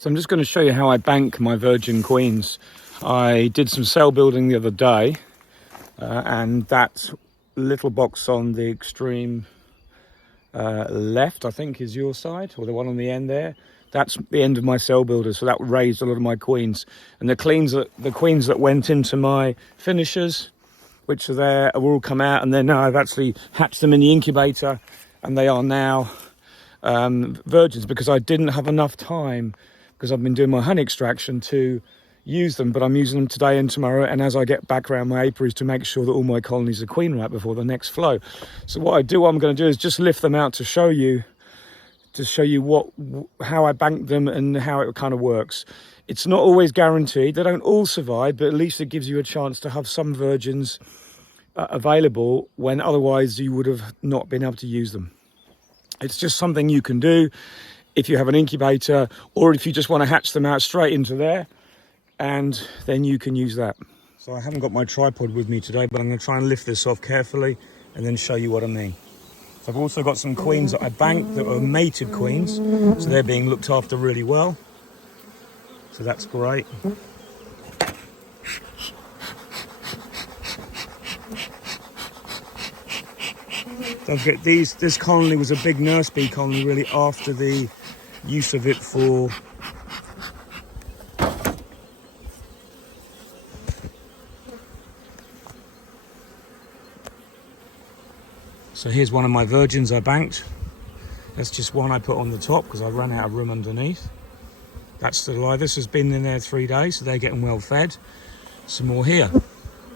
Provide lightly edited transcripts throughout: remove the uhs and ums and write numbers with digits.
So I'm just going to show you how I bank my virgin queens. I did some cell building the other day, and that little box on the extreme left, I think, is your side, or the one on the end there. That's the end of my cell builder, so that raised a lot of my queens. And the queens that went into my finishers, which are there, have all come out, and then now I've actually hatched them in the incubator, and they are now virgins, because I didn't have enough time, because I've been doing my honey extraction, to use them. But I'm using them today and tomorrow, and as I get back around my apiaries, to make sure that all my colonies are queen right before the next flow. So what I'm going to do is just lift them out to show you how I bank them and how it kind of works. It's not always guaranteed, they don't all survive, but at least it gives you a chance to have some virgins available when otherwise you would have not been able to use them. It's just something you can do if you have an incubator, or if you just want to hatch them out straight into there, and then you can use that. So I haven't got my tripod with me today, but I'm going to try and lift this off carefully and then show you what I mean. So I've also got some queens that I banked that are mated queens, so they're being looked after really well. So that's great. Don't forget, this colony was a big nurse bee colony really after the use of it for so here's one of my virgins I banked. That's just one I put on the top because I ran out of room underneath. That's still alive. This has been in there 3 days, so they're getting well fed. Some more here.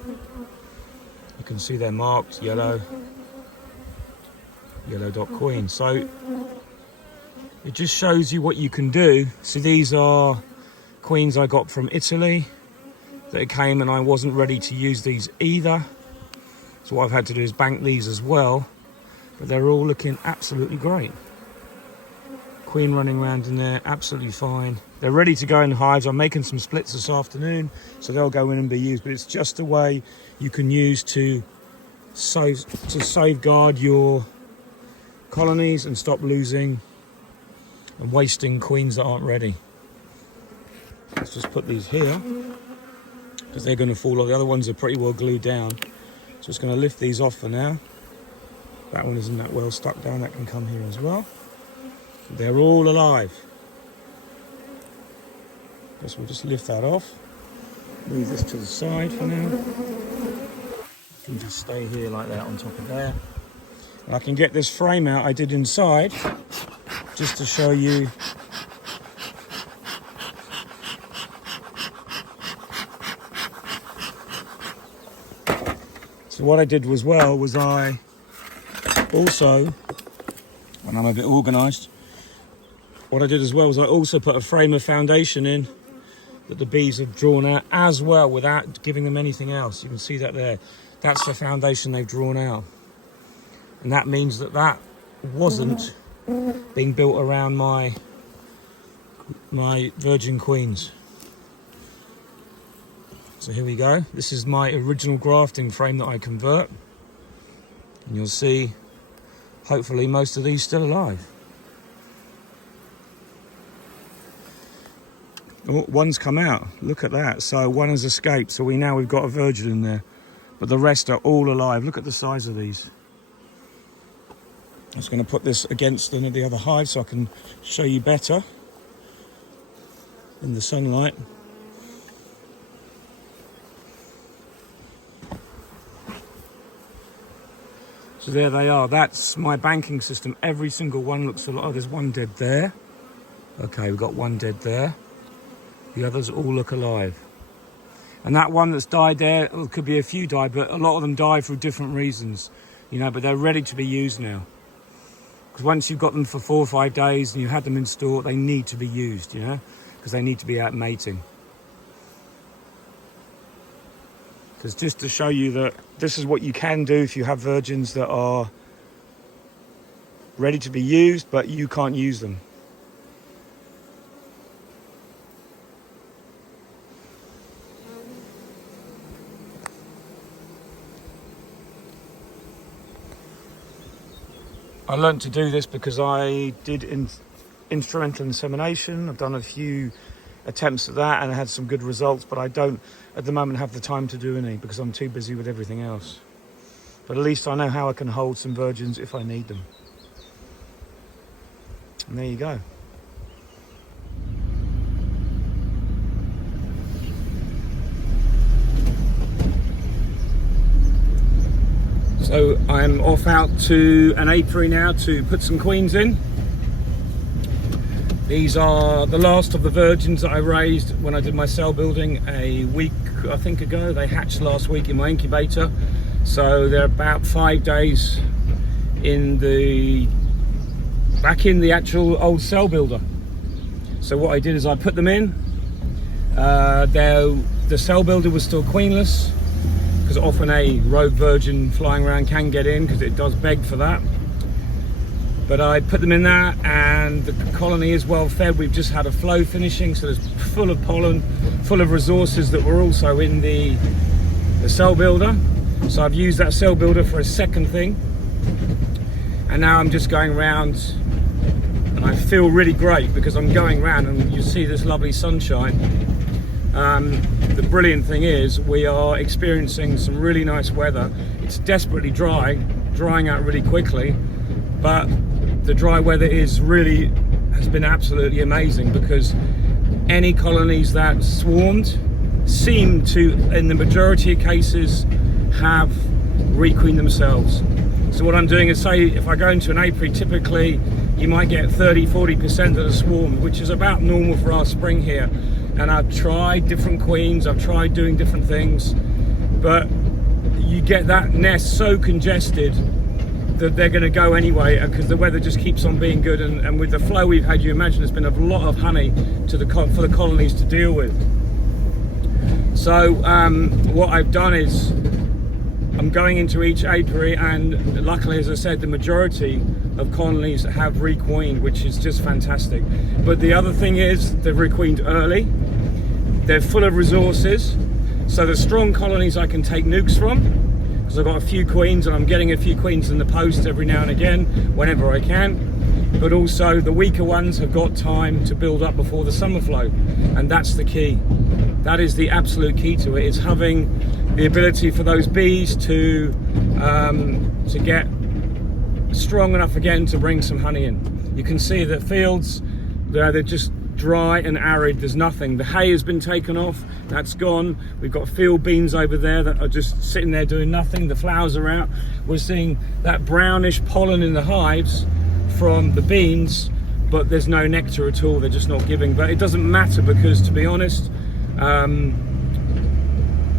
You can see they're marked yellow dot queen. So it just shows you what you can do. So these are queens I got from Italy that came, and I wasn't ready to use these either. So what I've had to do is bank these as well, but they're all looking absolutely great. Queen running around in there, absolutely fine. They're ready to go in hives. I'm making some splits this afternoon, so they'll go in and be used. But it's just a way you can use to safeguard your colonies and stop losing and wasting queens that aren't ready. Let's just put these here because they're going to fall off. The other ones are pretty well glued down, so it's going to lift these off for now. That one isn't that well stuck down, that can come here as well. They're all alive. Guess we'll just lift that off. Move this to the side for now. I can just stay here like that on top of there. And I can get this frame out I did inside just to show you. So what I did was I also, when I'm a bit organised, what I did as well was I also put a frame of foundation in that the bees have drawn out as well without giving them anything else. You can see that there. That's the foundation they've drawn out. And that means that that wasn't being built around my virgin queens. So here we go. This is my original grafting frame that I convert. And you'll see, hopefully, most of these still alive. Oh, one's come out. Look at that. So one has escaped. So we've got a virgin in there. But the rest are all alive. Look at the size of these. I'm just going to put this against the other hive so I can show you better in the sunlight. So there they are. That's my banking system. Every single one looks alive. Oh, there's one dead there. Okay, we've got one dead there. The others all look alive. And that one that's died there, well, could be a few died, but a lot of them died for different reasons, you know, but they're ready to be used now. Because once you've got them for 4 or 5 days and you had them in store, they need to be used, you know, because they need to be out mating. Because just to show you that this is what you can do if you have virgins that are ready to be used, but you can't use them. I learned to do this because I did instrumental insemination. I've done a few attempts at that and I had some good results, but I don't at the moment have the time to do any because I'm too busy with everything else. But at least I know how I can hold some virgins if I need them. And there you go. So I'm off out to an apiary now to put some queens in. These are the last of the virgins that I raised when I did my cell building a week, I think, ago. They hatched last week in my incubator. So they're about 5 days back in the actual old cell builder. So what I did is I put them in. The cell builder was still queenless, because often a rogue virgin flying around can get in because it does beg for that. But I put them in there and the colony is well fed. We've just had a flow finishing, so there's full of pollen, full of resources that were also in the cell builder. So I've used that cell builder for a second thing. And now I'm just going around and I feel really great because I'm going around and you see this lovely sunshine. The brilliant thing is we are experiencing some really nice weather. It's desperately drying out really quickly, but the dry weather has been absolutely amazing because any colonies that swarmed seem to, in the majority of cases, have requeened themselves. So what I'm doing is, say if I go into an apiary, typically you might get 30-40% of the swarm, which is about normal for our spring here. And I've tried different queens, I've tried doing different things, but you get that nest so congested that they're going to go anyway because the weather just keeps on being good, and with the flow we've had, you imagine there's been a lot of honey for the colonies to deal with. So what I've done is I'm going into each apiary, and luckily, as I said, the majority of colonies have requeened, which is just fantastic. But the other thing is they've requeened early, they're full of resources, so the strong colonies I can take nukes from, because I've got a few queens and I'm getting a few queens in the post every now and again whenever I can. But also the weaker ones have got time to build up before the summer flow, and that's the key. That is the absolute key to it, is having the ability for those bees to get strong enough again to bring some honey in. You can see that fields, they're just dry and arid, there's nothing. The hay has been taken off, that's gone. We've got field beans over there that are just sitting there doing nothing. The flowers are out. We're seeing that brownish pollen in the hives from the beans, but there's no nectar at all, they're just not giving. But it doesn't matter because, to be honest,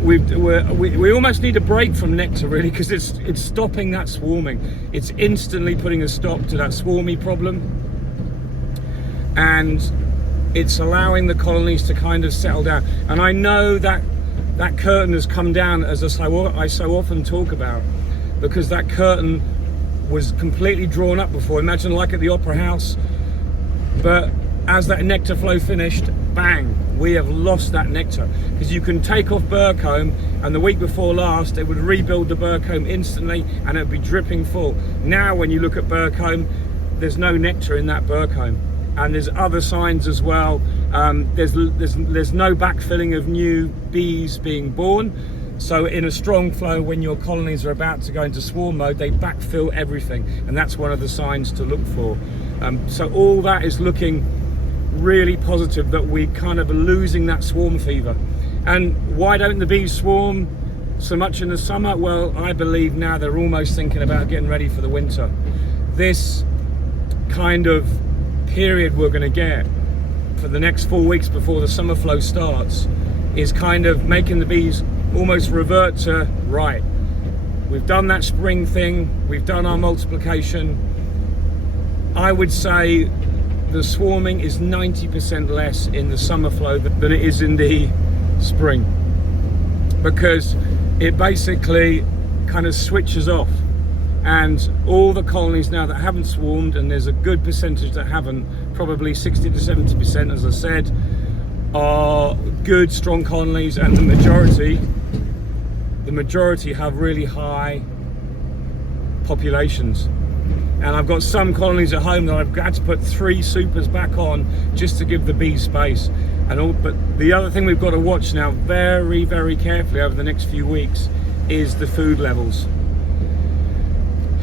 we almost need a break from nectar, really, because it's stopping that swarming. It's instantly putting a stop to that swarmy problem, and it's allowing the colonies to kind of settle down. And I know that that curtain has come down, as I so often talk about, because that curtain was completely drawn up before. Imagine like at the Opera House, but as that nectar flow finished, bang, we have lost that nectar. Because you can take off burr comb, and the week before last, it would rebuild the burr comb instantly and it would be dripping full. Now when you look at burr comb, there's no nectar in that burr comb. And there's other signs as well. There's no backfilling of new bees being born. So in a strong flow, when your colonies are about to go into swarm mode, they backfill everything, and that's one of the signs to look for. So all that is looking really positive, that we kind of are losing that swarm fever. And why don't the bees swarm so much in the summer? Well, I believe now they're almost thinking about getting ready for the winter. This kind of period we're going to get for the next 4 weeks before the summer flow starts is kind of making the bees almost revert to, right, we've done that spring thing, we've done our multiplication. I would say the swarming is 90% less in the summer flow than it is in the spring, because it basically kind of switches off, and all the colonies now that haven't swarmed, and there's a good percentage that haven't, probably 60 to 70%, as I said, are good strong colonies, and the majority have really high populations. And I've got some colonies at home that I've had to put 3 supers back on just to give the bees space. But the other thing we've got to watch now very, very carefully over the next few weeks is the food levels.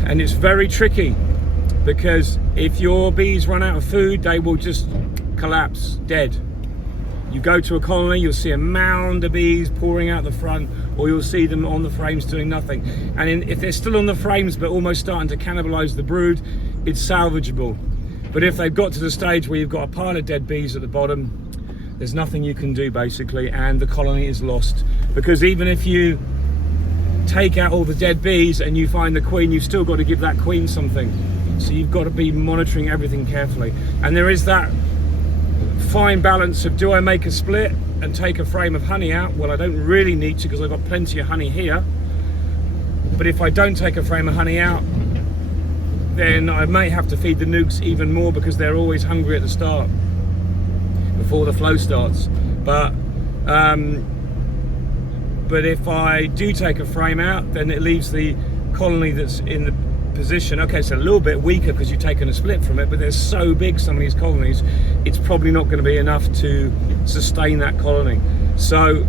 And it's very tricky, because if your bees run out of food, they will just collapse dead. You go to a colony, you'll see a mound of bees pouring out the front, or you'll see them on the frames doing nothing. And if they're still on the frames but almost starting to cannibalize the brood, it's salvageable. But if they've got to the stage where you've got a pile of dead bees at the bottom, there's nothing you can do basically, and the colony is lost. Because even if you take out all the dead bees and you find the queen, you've still got to give that queen something. So you've got to be monitoring everything carefully. And there is that fine balance of, do I make a split and take a frame of honey out? Well, I don't really need to, because I've got plenty of honey here. But if I don't take a frame of honey out, then I may have to feed the nukes even more, because they're always hungry at the start before the flow starts. But if I do take a frame out, then it leaves the colony that's in the position, okay, it's a little bit weaker because you've taken a split from it, but they're so big, some of these colonies, it's probably not going to be enough to sustain that colony. So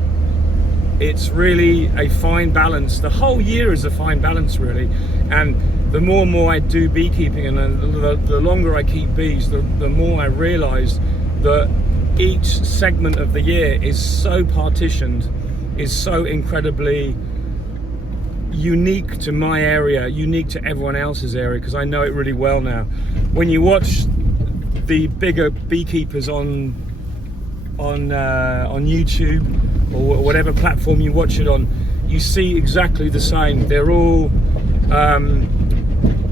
it's really a fine balance. The whole year is a fine balance, really. And the more and more I do beekeeping, and the longer I keep bees, the more I realize that each segment of the year is so partitioned, is so incredibly unique to my area, unique to everyone else's area, because I know it really well now. When you watch the bigger beekeepers on YouTube or whatever platform you watch it on, you see exactly the same. They're all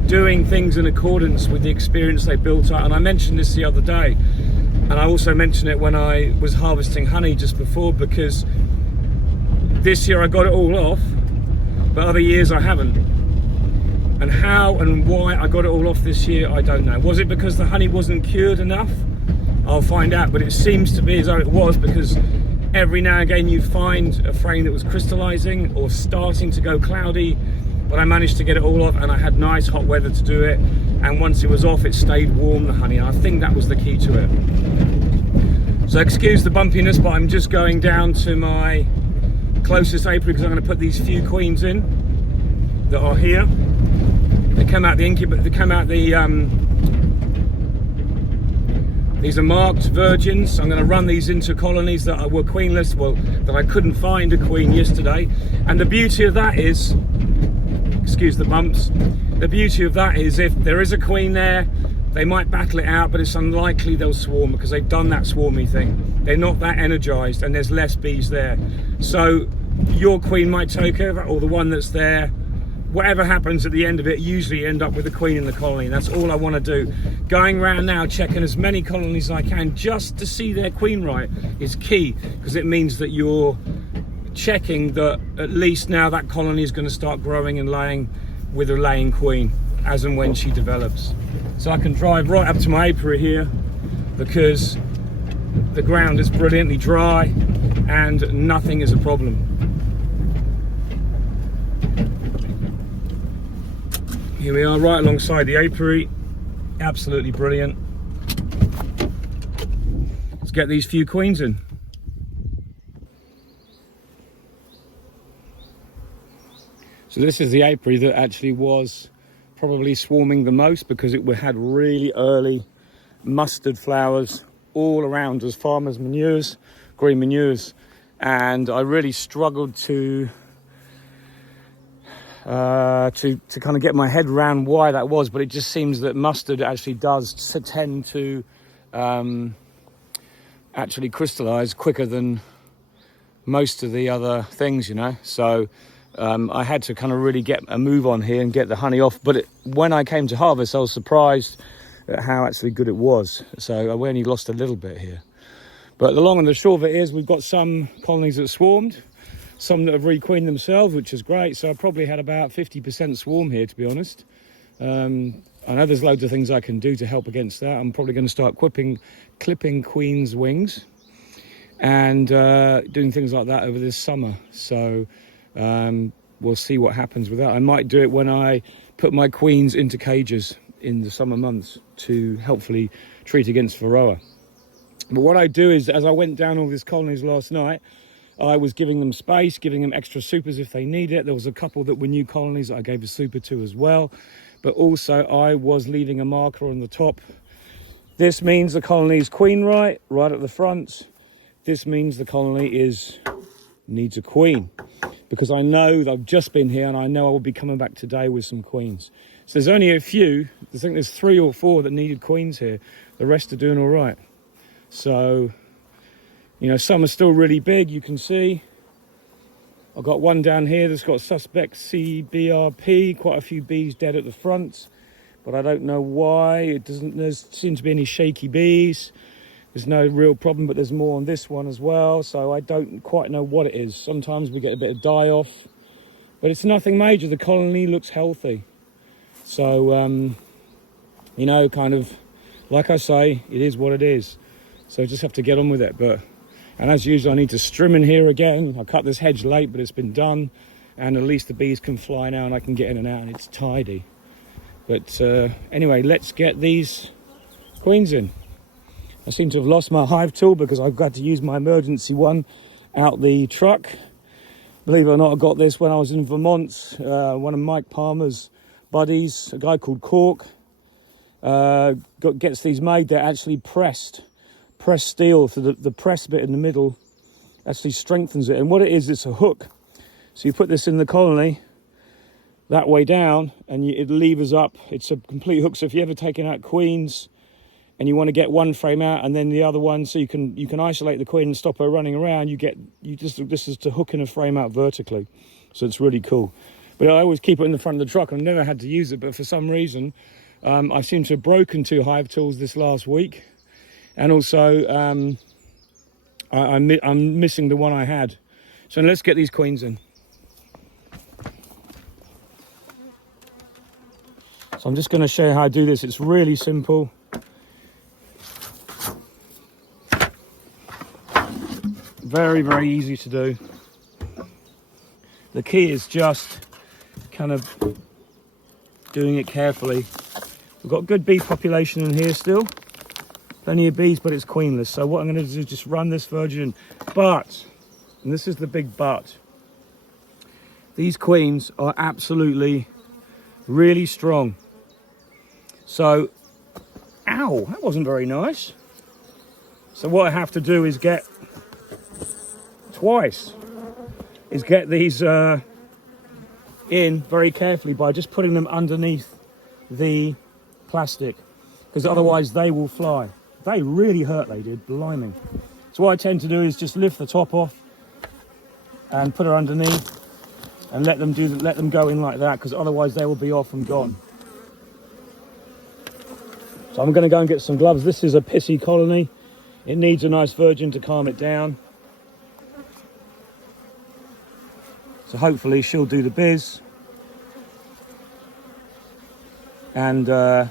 doing things in accordance with the experience they built up. And I mentioned this the other day, and I also mentioned it when I was harvesting honey just before, because this year I got it all off, but other years I haven't. And how and why I got it all off this year, I don't know. Was it because the honey wasn't cured enough? I'll find out, but it seems to be as though it was, because every now and again you find a frame that was crystallizing or starting to go cloudy, but I managed to get it all off, and I had nice hot weather to do it, and once it was off it stayed warm, the honey. I think that was the key to it. So excuse the bumpiness, but I'm just going down to my closest apiary, because I'm going to put these few queens in that are here. They come out the incubator, they come out the these are marked virgins. I'm going to run these into colonies that were queenless, well, that I couldn't find a queen yesterday. And the beauty of that is, excuse the bumps, the beauty of that is if there is a queen there, they might battle it out, but it's unlikely they'll swarm, because they've done that swarmy thing. They're not that energized, and there's less bees there. So your queen might take over, or the one that's there. Whatever happens at the end of it, usually end up with a queen in the colony. That's all I want to do. Going around now, checking as many colonies as I can just to see their queen right is key, because it means that you're checking that at least now that colony is going to start growing and laying with a laying queen as and when she develops. So I can drive right up to my apiary here, because the ground is brilliantly dry and nothing is a problem. Here we are right alongside the apiary, absolutely brilliant. Let's get these few queens in. So this is the apiary that actually was probably swarming the most, because it had really early mustard flowers all around as farmers' manures, green manures, and I really struggled to kind of get my head around why that was, but it just seems that mustard actually does tend to actually crystallize quicker than most of the other things, you know. So I had to kind of really get a move on here and get the honey off, but when I came to harvest I was surprised at how actually good it was. So I only lost a little bit here, but the long and the short of it is we've got some colonies that swarmed, some that have requeened themselves, which is great. So I probably had about 50% swarm here, to be honest. I know there's loads of things I can do to help against that. I'm probably going to start clipping queen's wings and doing things like that over this summer. So we'll see what happens with that. I might do it when I put my queens into cages in the summer months to helpfully treat against varroa. But what I do is, as I went down all these colonies last night, I was giving them space, giving them extra supers if they need it. There was a couple that were new colonies that I gave a super to as well. But also I was leaving a marker on the top. This means the colony is queen right at the front. This means the colony needs a queen. Because I know that I've just been here and I know I will be coming back today with some queens. So there's only a few, I think there's 3 or 4 that needed queens here. The rest are doing all right. So, you know, some are still really big, you can see. I've got one down here that's got suspect CBRP, quite a few bees dead at the front. But I don't know why, there seems to be any shaky bees. There's no real problem, but there's more on this one as well. So I don't quite know what it is. Sometimes we get a bit of die off, but it's nothing major. The colony looks healthy. So, you know, kind of, like I say, it is what it is. So I just have to get on with it. And as usual, I need to strim in here again. I cut this hedge late, but it's been done. And at least the bees can fly now and I can get in and out and it's tidy. But anyway, let's get these queens in. I seem to have lost my hive tool because I've got to use my emergency one out the truck. Believe it or not, I got this when I was in Vermont. One of Mike Palmer's buddies, a guy called Cork, gets these made. They're actually pressed steel. So the press bit in the middle actually strengthens it. And what it is, it's a hook. So you put this in the colony that way down and it levers up. It's a complete hook. So if you're ever taking out queens and you want to get one frame out and then the other one, so you can isolate the queen and stop her running around, this is to hook in a frame out vertically. So it's really cool. But I always keep it in the front of the truck. I've never had to use it, but for some reason I seem to have broken 2 hive tools this last week, and also I'm missing the one I had. So let's get these queens in. So I'm just going to show you how I do this. It's really simple. Very, very easy to do. The key is just kind of doing it carefully. We've got good bee population in here still. Plenty of bees, but it's queenless. So what I'm going to do is just run this virgin. But, and this is the big but, these queens are absolutely really strong. So, ow, that wasn't very nice. So what I have to do is get these in very carefully by just putting them underneath the plastic, because otherwise they will fly. They really hurt, they did, blimey. So what I tend to do is just lift the top off and put her underneath and let them go in like that, because otherwise they will be off and gone. So I'm going to go and get some gloves. This is a pissy colony. It needs a nice virgin to calm it down. So hopefully she'll do the biz and go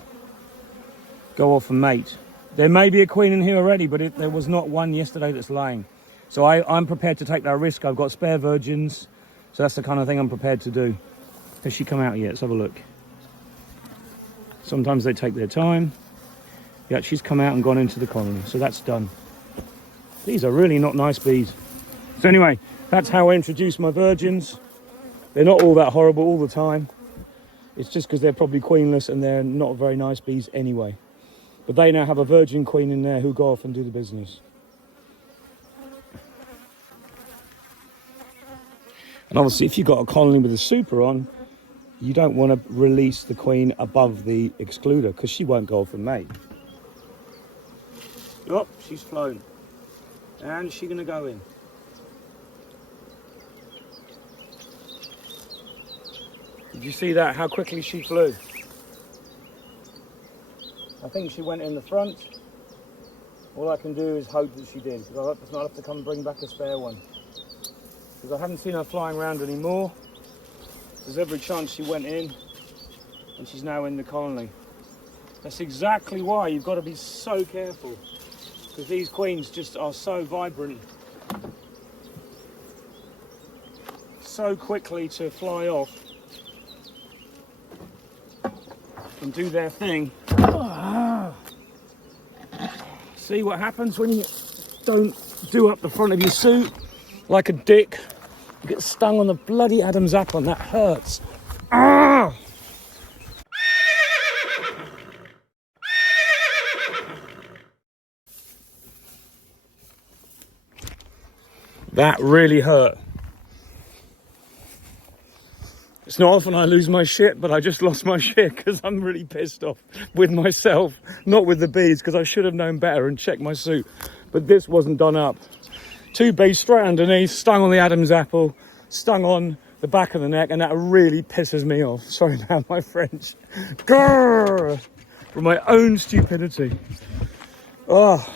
off and mate. There may be a queen in here already, but there was not one yesterday that's laying. So I'm prepared to take that risk. I've got spare virgins, so that's the kind of thing I'm prepared to do. Has she come out yet? Let's have a look. Sometimes they take their time. Yeah, she's come out and gone into the colony, so that's done. These are really not nice bees. So anyway, that's how I introduce my virgins. They're not all that horrible all the time. It's just because they're probably queenless and they're not very nice bees anyway. But they now have a virgin queen in there who go off and do the business. And obviously if you've got a colony with a super on, you don't want to release the queen above the excluder because she won't go off and mate. Oh, she's flown. And is she going to go in? Did you see that? How quickly she flew? I think she went in the front. All I can do is hope that she did, because I'll have to come and bring back a spare one. Because I haven't seen her flying around anymore. There's every chance she went in, and she's now in the colony. That's exactly why you've got to be so careful, because these queens just are so vibrant. So quickly to fly off. and do their thing. See what happens when you don't do up the front of your suit like a dick. You get stung on the bloody Adam's apple and that hurts. Ah! That really hurt. It's not often I lose my shit, but I just lost my shit because I'm really pissed off with myself, not with the bees, because I should have known better and checked my suit. But this wasn't done up. 2 bees straight underneath, stung on the Adam's apple, stung on the back of the neck, and that really pisses me off. Sorry about my French. Grrr! For my own stupidity. Oh.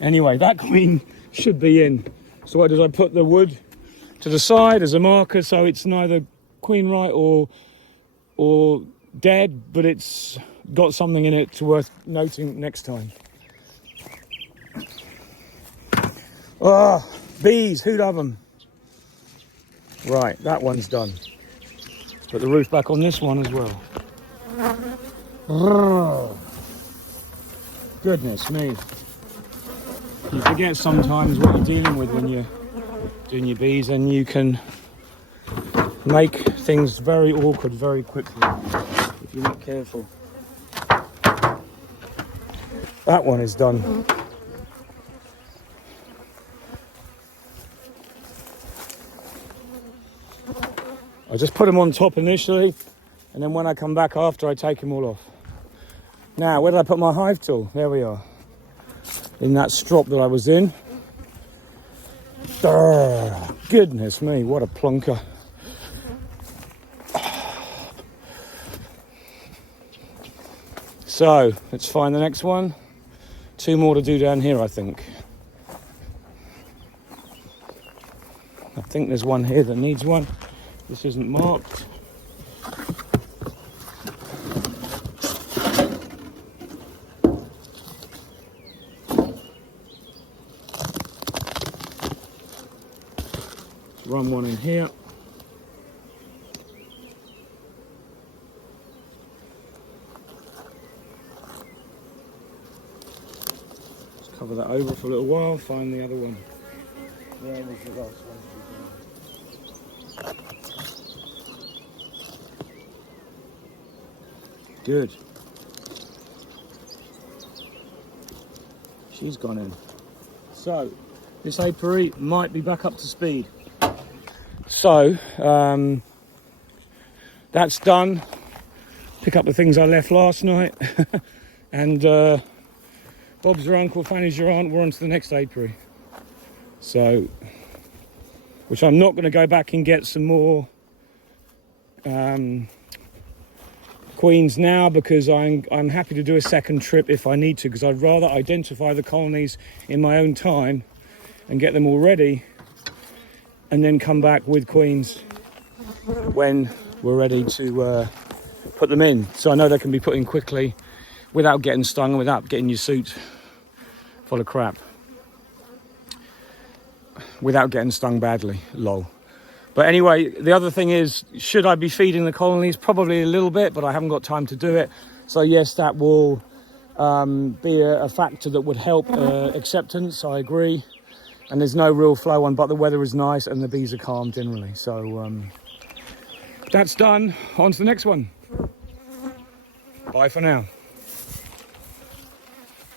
Anyway, that queen should be in. So what did I put the wood to the side as a marker, so it's neither queen right or dead, but it's got something in it worth noting next time. Ah, bees, who'd have them? Right, that one's done. Put the roof back on this one as well. Oh, goodness me. You forget sometimes what you're dealing with when you're doing your bees, and you can make things very awkward very quickly if you're not careful. That one is done. I just put them on top initially, and then when I come back after, I take them all off. Now, where did I put my hive tool? There we are. In that strop that I was in. Goodness me, what a plonker. So, let's find the next one. 2 more to do down here, I think. I think there's one here that needs one. This isn't marked. Run one in here. Let's cover that over for a little while, find the other one. Where was the last one? Good. She's gone in. So, this apiary might be back up to speed. So, that's done. Pick up the things I left last night. And Bob's your uncle, Fanny's your aunt. We're on to the next apiary. So, which I'm not going to go back and get some more queens now, because I'm happy to do a second trip if I need to, because I'd rather identify the colonies in my own time and get them all ready, and then come back with queens when we're ready to put them in. So I know they can be put in quickly without getting stung and without getting your suit full of crap. Without getting stung badly, lol. But anyway, the other thing is, should I be feeding the colonies? Probably a little bit, but I haven't got time to do it. So yes, that will be a factor that would help acceptance, I agree. And there's no real flow on, but the weather is nice and the bees are calm generally. So that's done. On to the next one. Bye for now.